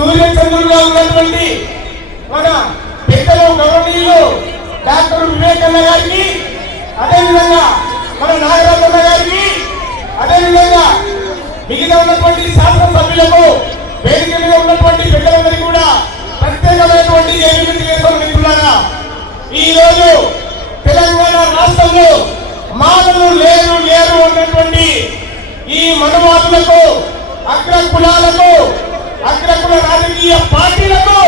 సూర్యచంద్రులుగా ఉన్నటువంటి మన పెద్దలు గౌరవనీయులు డాక్టర్ వివేకన్న గారికి, అదేవిధంగా మన నాగరాజన్న గారికి, అదేవిధంగా మిగతా ఉన్నటువంటి శాసనసభ్యులకు, వేదిక మీద ఉన్నటువంటి పెద్దలందరికీ కూడా ప్రత్యేకమైనటువంటి మిత్రులారా, ఈ రోజు తెలంగాణ రాష్ట్రంలో మానవులు లేరు అన్నటువంటి ఈ మనువాదులకు, అగ్ర కులాలకు, అగ్రకుల రాజకీయ పార్టీలకు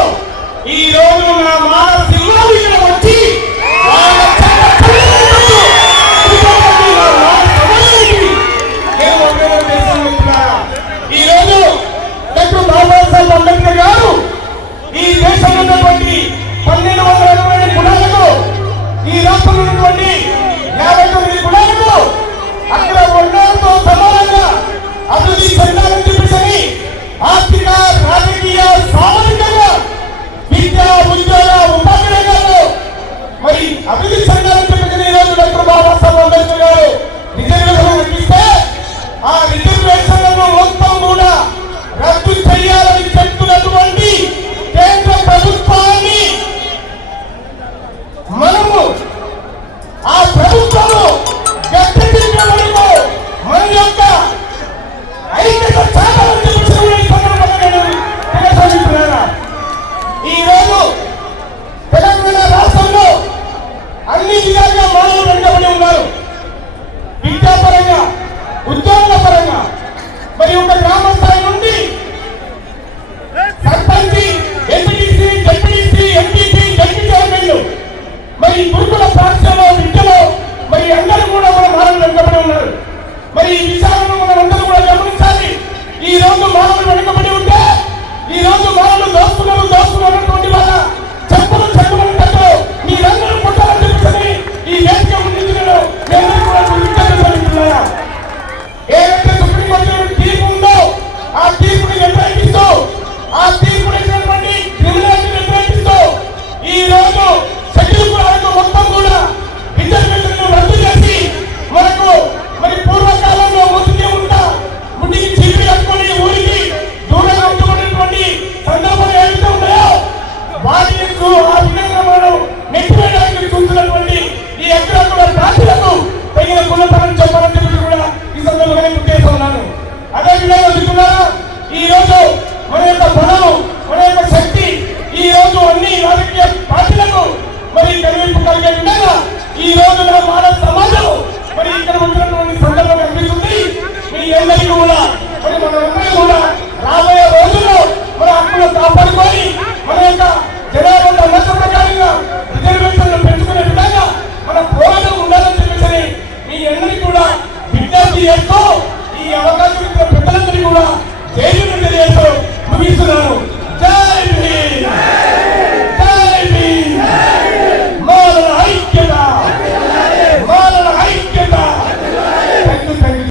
ఈ రోజు నా మానవ సింహాలు ఇక్కడ వచ్చి ఈ రోజు డాక్టర్ బాబాసాహెబ్ అంబేద్కర్ గారు ఈ దేశంలో ఉన్నటువంటి 1222 కులాలకు, ఈ రాష్ట్రంలో ఉన్నటువంటి 59 కులాలకు అక్కడ వర్ణాలతో సమానంగా అభివృద్ధి చెందాలని చెప్పేసి ఆర్థిక, రాజకీయ, సామాజికంగా, విద్యా, ఉద్యోగ, ఉపాధి రంగాల్లో మరి అభివృద్ధి చెందాలని చెప్పేసి ఈ రోజు డాక్టర్ బాబాసాహెబ్ అంబేద్కర్ గారు రిజర్వేషన్ ఇప్పిస్తే ఆ రిజర్వేషన్లను మొత్తం కూడా రద్దు చేయాలని చెప్తున్నటువంటి కేంద్ర ప్రభుత్వాన్ని మనము ఆ ప్రభుత్వము గట్టెక్కించే వరకు మన యొక్క ఐక్యత చాలాలని ఈ రోజు తెలంగాణ రాష్ట్రంలో అన్ని విధాలుగా మానవులు వెనుకబడి ఉన్నారు. విద్యాపరంగా, ఉద్యోగాల పరంగా, మరి ఒక గ్రామ స్థాయి నుండి సర్పంచి, ఎంపీటీసీ, జెడ్పీటీసీ, ఎంపీపీ, జడ్పీ చైర్మన్లు, మరి గురుకుల పాఠశాలలో విద్యలో మరి అందరూ కూడా మన మానవులు వెనుకబడి ఉన్నారు. మరి ఈ విషయాలను మనం అందరూ కూడా గమనించాలి. ఈ రోజు మానవులు వెనుకబడి ఉంటే ఈ రోజు మానవులు దోస్తున్నటువంటి వల్ల